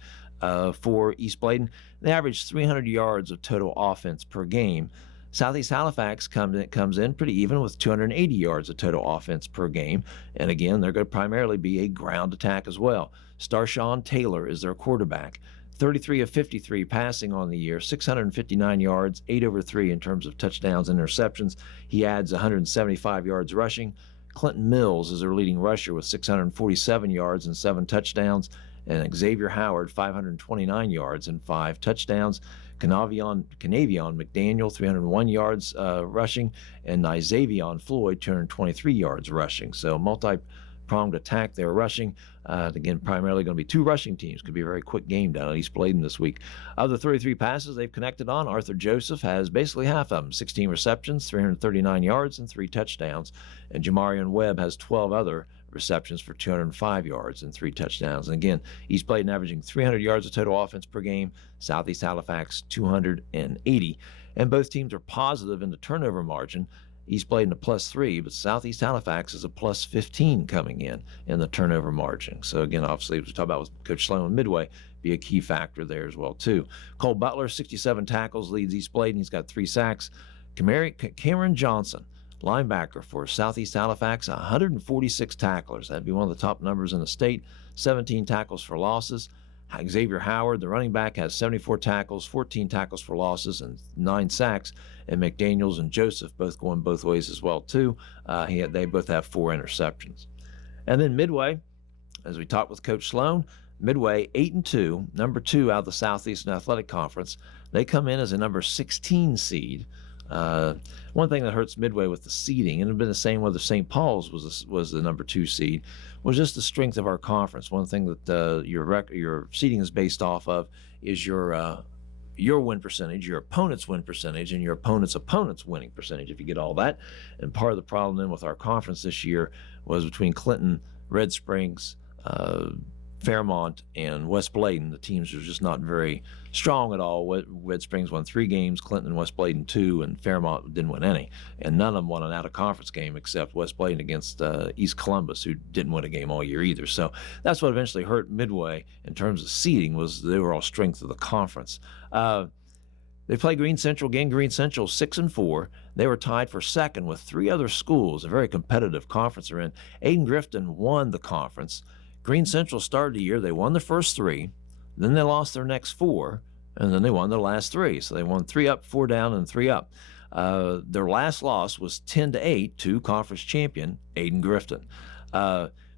for East Bladen. They average 300 yards of total offense per game. Southeast Halifax comes in pretty even with 280 yards of total offense per game. And again, they're going to primarily be a ground attack as well. Starshawn Taylor is their quarterback. 33 of 53 passing on the year, 659 yards, 8 over 3 in terms of touchdowns and interceptions. He adds 175 yards rushing. Clinton Mills is their leading rusher with 647 yards and 7 touchdowns. And Xavier Howard, 529 yards and 5 touchdowns. Canavion McDaniel, 301 yards rushing. And Xavion Floyd, 223 yards rushing. So multi-pronged attack there rushing. Again, primarily going to be 2 rushing teams. Could be a very quick game down at East Bladen this week. Of the 33 passes they've connected on, Arthur Joseph has basically half of them. 16 receptions, 339 yards, and 3 touchdowns. And Jamarian Webb has 12 other receptions for 205 yards and 3 touchdowns. And again, East Bladen averaging 300 yards of total offense per game. Southeast Halifax, 280. And both teams are positive in the turnover margin. East Bladen a +3, but Southeast Halifax is a +15 coming in the turnover margin. So again, obviously, as we talked about with Coach Sloan Midway, be a key factor there as well too. Cole Butler, 67 tackles, leads East Bladen. He's got 3 sacks. Cameron Johnson, linebacker for Southeast Halifax, 146 tacklers. That'd be one of the top numbers in the state. 17 tackles for losses. Xavier Howard, the running back, has 74 tackles, 14 tackles for losses, and 9 sacks. And McDaniels and Joseph both going both ways as well too. They both have 4 interceptions. And then Midway, as we talked with Coach Sloan, Midway 8-2, number 2 out of the Southeastern Athletic Conference. They come in as a number 16 seed. One thing that hurts Midway with the seeding, and it had been the same whether St. Paul's was the number 2 seed, was just the strength of our conference. One thing that your seeding is based off of is your win percentage, your opponent's win percentage, and your opponent's winning percentage, if you get all that. And part of the problem then with our conference this year was between Clinton, Red Springs, Fairmont, and West Bladen. The teams were just not very strong at all. Red Springs won 3 games, Clinton and West Bladen 2, and Fairmont didn't win any. And none of them won an out-of-conference game except West Bladen against East Columbus, who didn't win a game all year either. So that's what eventually hurt Midway in terms of seeding, was the overall strength of the conference. They play Green Central again. Green Central 6-4. They were tied for second with 3 other schools. A very competitive conference they're in. Aden-Grifton won the conference. Green Central started the year, they won the first 3, then they lost their next 4, and then they won their last 3. So they won 3 up, 4 down, and 3 up. Their last loss was 10-8 to conference champion Aden-Grifton.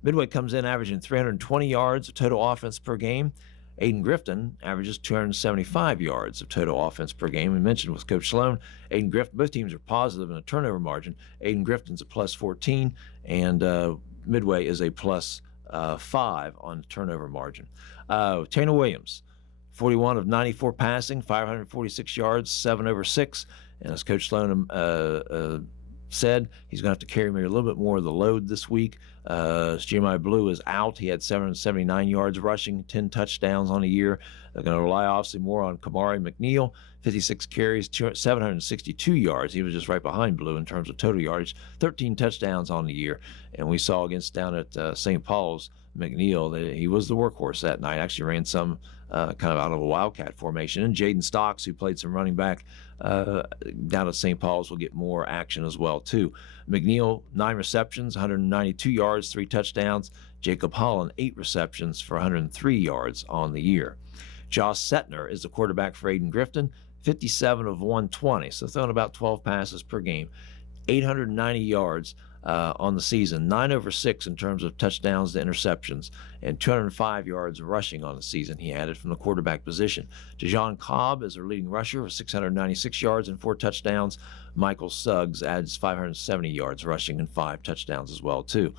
Midway comes in averaging 320 yards of total offense per game. Aiden Grifton averages 275 yards of total offense per game. We mentioned with Coach Sloan, Aiden Grifton, both teams are positive in a turnover margin. Aiden Grifton's a plus 14, and Midway is a plus 5 on the turnover margin. Tanner Williams, 41 of 94 passing, 546 yards, 7 over 6. And as Coach Sloan said, he's going to have to carry maybe a little bit more of the load this week. Jeremiah Blue is out. He had 779 yards rushing, 10 touchdowns on the year. They're going to rely obviously more on Kamari McNeil, 56 carries, 762 yards. He was just right behind Blue in terms of total yardage, 13 touchdowns on the year. And we saw down at St. Paul's, McNeil, that he was the workhorse that night. Actually ran some kind of out of a wildcat formation. And Jaden Stocks, who played some running back down at St. Paul's, will get more action as well too. McNeil, 9 receptions, 192 yards, 3 touchdowns. Jacob Holland, 8 receptions for 103 yards on the year. Josh Setner is the quarterback for Aiden Grifton, 57 of 120, so throwing about 12 passes per game, 890 yards on the season, 9 over 6 in terms of touchdowns to interceptions, and 205 yards rushing on the season he added from the quarterback position. DeJon Cobb is their leading rusher with 696 yards and 4 touchdowns. Michael Suggs adds 570 yards rushing and 5 touchdowns as well, too.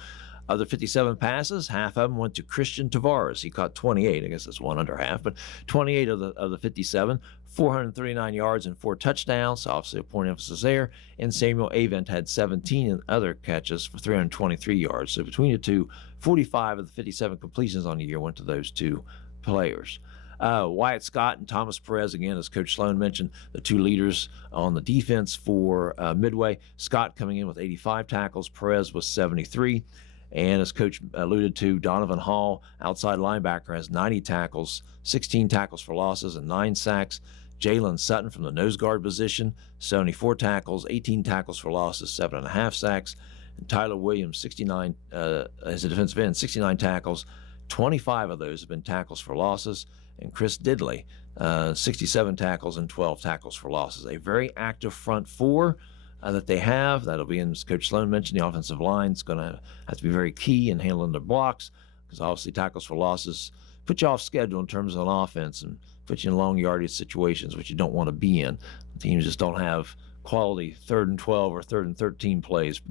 Of the 57 passes, half of them went to Christian Tavares. He caught 28. I guess that's one under half, but 28 of the 57, 439 yards and 4 touchdowns. So obviously a point of emphasis there. And Samuel Avent had 17 other catches for 323 yards. So between the two, 45 of the 57 completions on the year went to those two players. Wyatt Scott and Thomas Perez, again, as Coach Sloan mentioned, the 2 leaders on the defense for Midway. Scott coming in with 85 tackles, Perez was 73. And as Coach alluded to, Donovan Hall, outside linebacker, has 90 tackles, 16 tackles for losses, and 9 sacks. Jalen Sutton from the nose guard position, 74 tackles, 18 tackles for losses, 7.5 sacks. And Tyler Williams, 69 as a defensive end, 69 tackles, 25 of those have been tackles for losses. And Chris Diddley, 67 tackles and 12 tackles for losses. A very active front 4 that they have. That'll be, as Coach Sloan mentioned, the offensive line is going to have to be very key in handling their blocks, because obviously tackles for losses put you off schedule in terms of an offense and put you in long yardage situations, which you don't want to be in. Teams just don't have quality 3rd and 12 or 3rd and 13 plays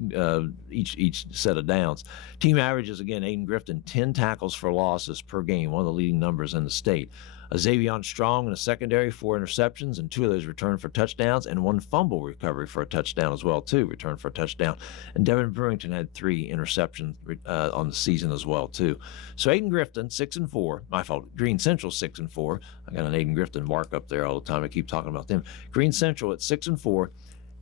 each set of downs. Team averages, again, Aiden Grifton, 10 tackles for losses per game, one of the leading numbers in the state. Xavion Strong in the secondary, 4 interceptions, and 2 of those returned for touchdowns, and 1 fumble recovery for a touchdown as well, too, returned for a touchdown. And Devin Brewington had 3 interceptions on the season as well, too. So Aiden Grifton, 6-4. My fault. Green Central, 6-4. I got an Aiden Grifton mark up there all the time. I keep talking about them. Green Central at 6-4.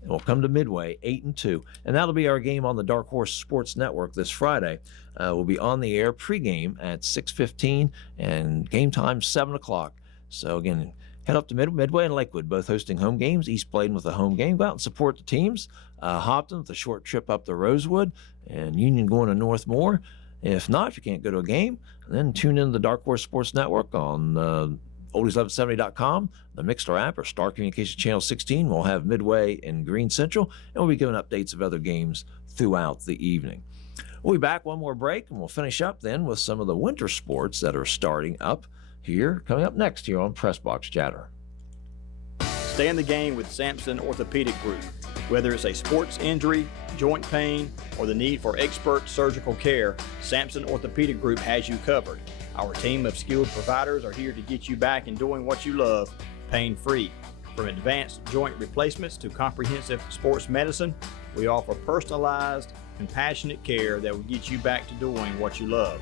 And we'll come to Midway, 8-2. And that'll be our game on the Dark Horse Sports Network this Friday. We'll be on the air pregame at 6:15 and game time 7 o'clock. So again, head up to Midway and Lakewood, both hosting home games. East Bladen with a home game. Go out and support the teams. Hopton with a short trip up to Rosewood, and Union going to Northmore. If not, if you can't go to a game, then tune in to the Dark Horse Sports Network on oldies1170.com, the Mixler app, or Star Communication Channel 16. We'll have Midway and Green Central, and we'll be giving updates of other games throughout the evening. We'll be back, one more break, and we'll finish up then with some of the winter sports that are starting up here, coming up next here on Pressbox Chatter. Stay in the game with Sampson Orthopedic Group. Whether it's a sports injury, joint pain, or the need for expert surgical care, Sampson Orthopedic Group has you covered. Our team of skilled providers are here to get you back and doing what you love, pain-free. From advanced joint replacements to comprehensive sports medicine, we offer personalized, compassionate care that will get you back to doing what you love.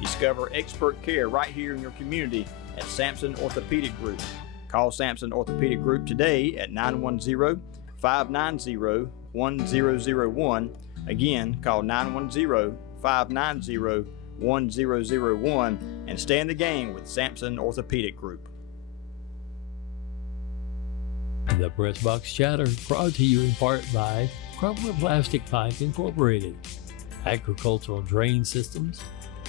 Discover expert care right here in your community at Sampson Orthopedic Group. Call Sampson Orthopedic Group today at 910-590-1001. Again, call 910-590-1001 and stay in the game with Sampson Orthopedic Group. The Pressbox Chatter brought to you in part by Crumpler Plastic Pipe Incorporated, agricultural drain systems,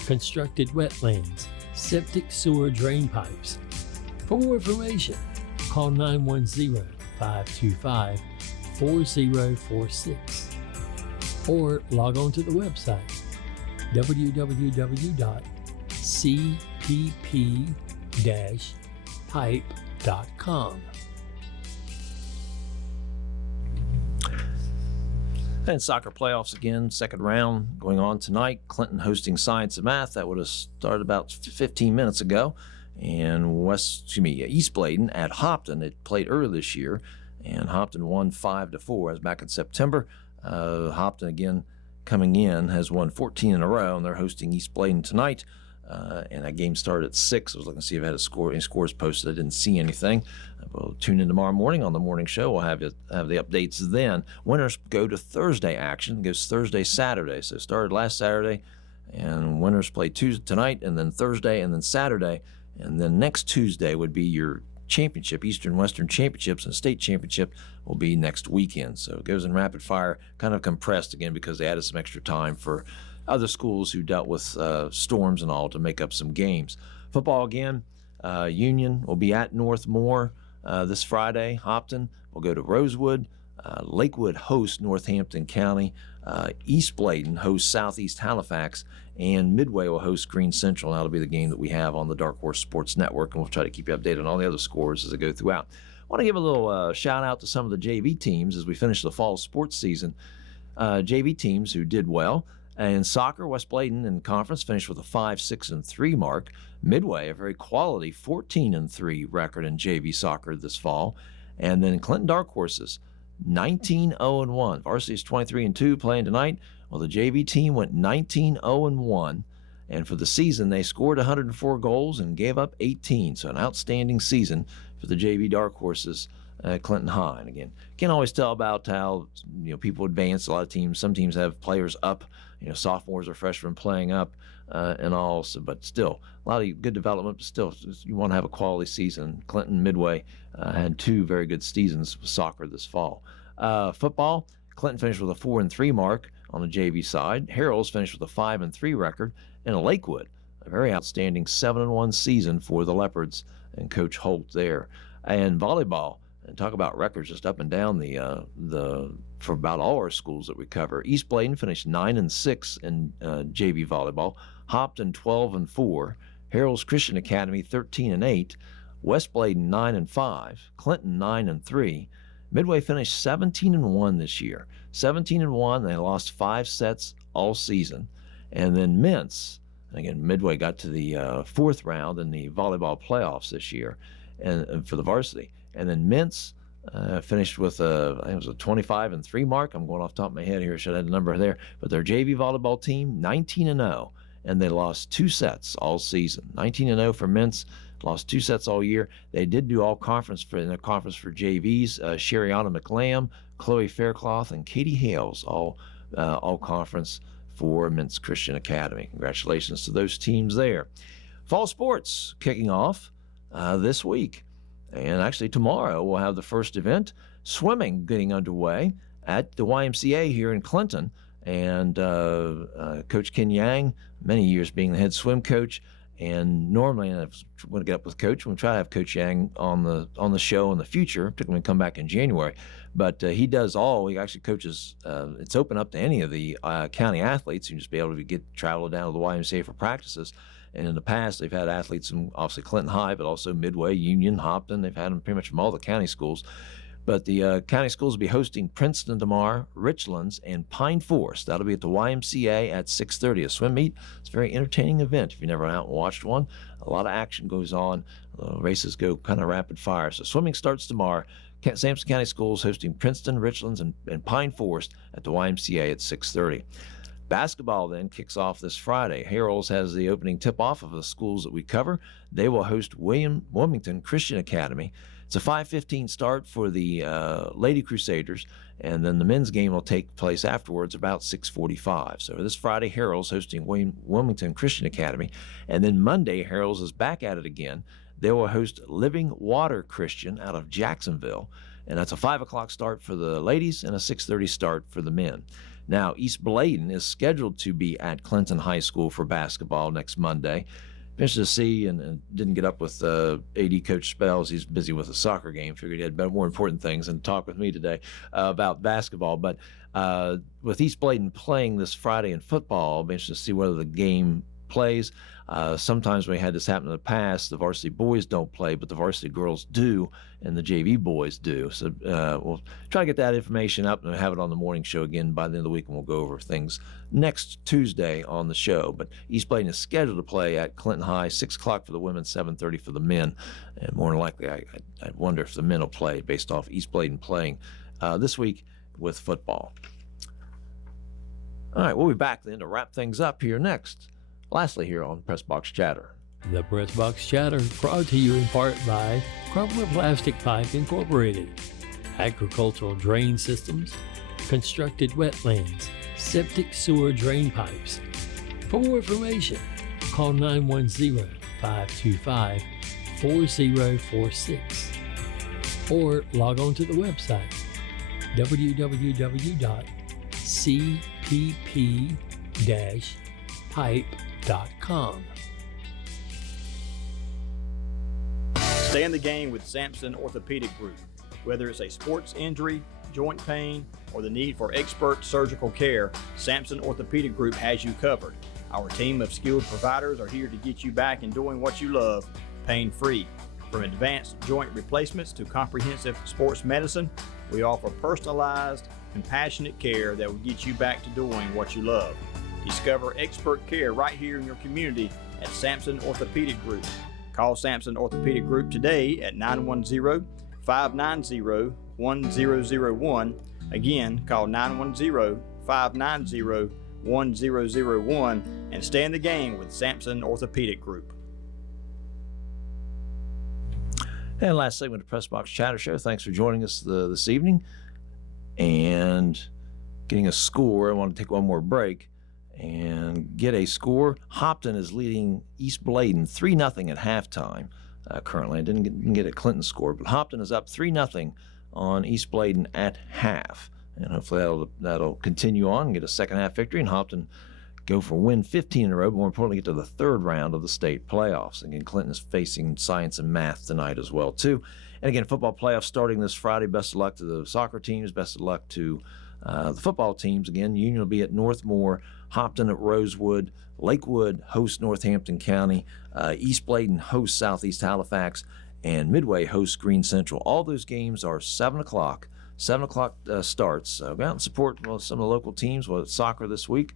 constructed wetlands, septic sewer drain pipes. For more information, call 910-525-4046 or log on to the website www.cppinc.com. pipe.com. And soccer playoffs again, second round going on tonight. Clinton hosting Science and Math. That would have started about 15 minutes ago. And East Bladen at Hopton. It played earlier this year, and Hopton won 5-4. That was back in September. Hopton again coming in has won 14 in a row, and they're hosting East Bladen tonight. And that game started at 6. I was looking to see if I had any scores posted. I didn't see anything. We'll tune in tomorrow morning on the morning show. We'll have the updates then. Winners go to Thursday action. It goes Thursday, Saturday. So it started last Saturday, and winners play Tuesday tonight, and then Thursday, and then Saturday. And then next Tuesday would be your championship, Eastern Western Championships, and state championship will be next weekend. So it goes in rapid fire, kind of compressed again because they added some extra time for other schools who dealt with storms and all to make up some games. Football again, Union will be at Northmore this Friday. Hopton will go to Rosewood. Lakewood hosts Northampton County. East Bladen hosts Southeast Halifax, and Midway will host Green Central. That'll be the game that we have on the Dark Horse Sports Network, and we'll try to keep you updated on all the other scores as they go throughout. I want to give a little shout out to some of the JV teams as we finish the fall sports season. JV teams who did well. In soccer, West Bladen in conference finished with a 5-6-3 mark. Midway, a very quality 14-3 record in JV soccer this fall. And then Clinton Dark Horses, 19-0-1. Varsity is 23-2 playing tonight. Well, the JV team went 19-0-1. And for the season, they scored 104 goals and gave up 18. So an outstanding season for the JV Dark Horses at Clinton High. And again, can't always tell about how people advance. A lot of teams, some teams have players up, sophomores or freshmen playing up and all. So, but still, a lot of good development. But still, you want to have a quality season. Clinton Midway had 2 very good seasons with soccer this fall. Football, Clinton finished with a 4-3 mark on the JV side. Harrells finished with a 5-3 record. And Lakewood, a very outstanding 7-1 season for the Leopards and Coach Holt there. And volleyball, and talk about records just up and down for about all our schools that we cover. East Bladen finished 9-6 in JV volleyball. Hopton 12-4. Harrells Christian Academy 13-8. West Bladen 9-5. Clinton 9-3. Midway finished 17-1 this year. 17-1. They lost 5 sets all season. And then Mintz, and again, Midway got to the 4th round in the volleyball playoffs this year, and for the varsity. And then Mintz finished with I think it was a 25-3 mark. I'm going off the top of my head here. I should have had the number there. But their JV volleyball team, 19-0, and they lost 2 sets all season. 19-0 for Mintz, lost 2 sets all year. They did do all conference in the conference for JVs. Sherriana McLam, Chloe Faircloth, and Katie Hales, all conference for Mintz Christian Academy. Congratulations to those teams there. Fall sports kicking off this week. And actually tomorrow we'll have the first event, swimming, getting underway at the YMCA here in Clinton. And Coach Ken Yang, many years being the head swim coach, and normally, and I want to get up with Coach, we'll try to have Coach Yang on the show in the future, particularly when we come back in January. But he does all. He actually coaches. It's open up to any of the county athletes who just be able to travel down to the YMCA for practices. And in the past, they've had athletes from obviously Clinton High, but also Midway, Union, Hopton. They've had them pretty much from all the county schools. But the county schools will be hosting Princeton tomorrow, Richlands, and Pine Forest. That'll be at the YMCA at 6:30. A swim meet. It's a very entertaining event. If you've never been out and watched one, a lot of action goes on. Races go kind of rapid fire. So swimming starts tomorrow. Sampson County Schools hosting Princeton, Richlands, and Pine Forest at the YMCA at 6:30. Basketball then kicks off this Friday. Harrells has the opening tip-off of the schools that we cover. They will host Wilmington Christian Academy. It's a 5:15 start for the Lady Crusaders, and then the men's game will take place afterwards about 6:45. So this Friday, Harrells hosting Wilmington Christian Academy, and then Monday, Harrells is back at it again. They will host Living Water Christian out of Jacksonville, and that's a 5 o'clock start for the ladies and a 6:30 start for the men. Now, East Bladen is scheduled to be at Clinton High School for basketball next Monday. Finished to see and didn't get up with AD Coach Spells. He's busy with a soccer game. Figured he had more important things than to talk with me today about basketball. But with East Bladen playing this Friday in football, I'll be interested to see whether the game plays. Sometimes we had this happen in the past, the varsity boys don't play, but the varsity girls do, and the JV boys do. So we'll try to get that information up and have it on the morning show again by the end of the week, and we'll go over things next Tuesday on the show. But East Bladen is scheduled to play at Clinton High, 6 o'clock for the women, 7:30 for the men. And more than likely, I wonder if the men will play based off East Bladen playing this week with football. All right, we'll be back then to wrap things up here next. Lastly, here on Pressbox Chatter. The Pressbox Chatter brought to you in part by Crumbler Plastic Pipe Incorporated, agricultural drain systems, constructed wetlands, septic sewer drain pipes. For more information, call 910-525-4046 or log on to the website www.cpp-pipe.com. Stay in the game with Sampson Orthopedic Group. Whether it's a sports injury, joint pain, or the need for expert surgical care, Sampson Orthopedic Group has you covered. Our team of skilled providers are here to get you back and doing what you love, pain-free. From advanced joint replacements to comprehensive sports medicine, we offer personalized, compassionate care that will get you back to doing what you love. Discover expert care right here in your community at Sampson Orthopedic Group. Call Sampson Orthopedic Group today at 910-590-1001. Again, call 910-590-1001 and stay in the game with Sampson Orthopedic Group. And last segment of Pressbox Chatter Show. Thanks for joining us this evening and getting a score. I want to take one more break and get a score. Hopton is leading East Bladen 3-0 at halftime currently. I didn't get a Clinton score, but Hopton is up 3-0 on East Bladen at half. And hopefully that'll continue on and get a second half victory, and Hopton go for win 15 in a row, but more importantly, get to the third round of the state playoffs. Again, Clinton is facing science and math tonight as well, too. And again, football playoffs starting this Friday. Best of luck to the soccer teams. Best of luck to the football teams. Again, Union will be at Northmore, Hopton at Rosewood, Lakewood hosts Northampton County, East Bladen hosts Southeast Halifax, and Midway hosts Green Central. All those games are 7 o'clock. 7 o'clock starts. So go out and support some of the local teams, whether it's soccer this week.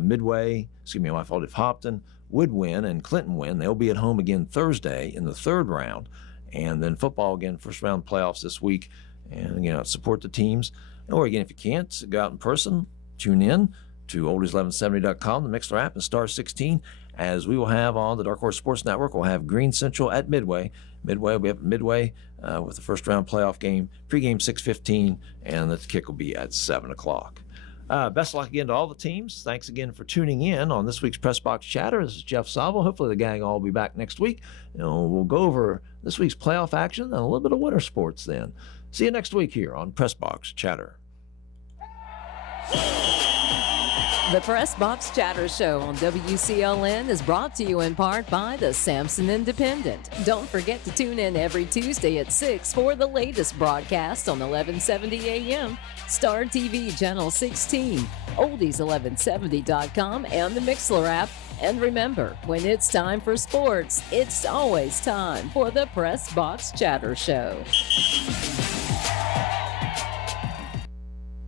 Midway, my fault, if Hopton would win and Clinton win, they'll be at home again Thursday in the third round. And then football again, first round playoffs this week. And, support the teams. Or again, if you can't, go out in person, tune in to oldies1170.com, the Mixler app, and star 16, as we will have on the Dark Horse Sports Network. We'll have Green Central at Midway. Midway will be up at Midway with the first round playoff game, pregame 6:15, and the kick will be at 7 o'clock. Best of luck again to all the teams. Thanks again for tuning in on this week's Pressbox Chatter. This is Jeff Salvo. Hopefully the gang all will be back next week. We'll go over this week's playoff action and a little bit of winter sports then. See you next week here on Pressbox Chatter. The Pressbox Chatter Show on WCLN is brought to you in part by the Sampson Independent. Don't forget to tune in every Tuesday at 6 for the latest broadcast on 1170 AM, Star TV Channel 16, oldies1170.com, and the Mixler app. And remember, when it's time for sports, it's always time for the Pressbox Chatter Show.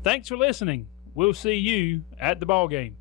Thanks for listening. We'll see you at the ball game.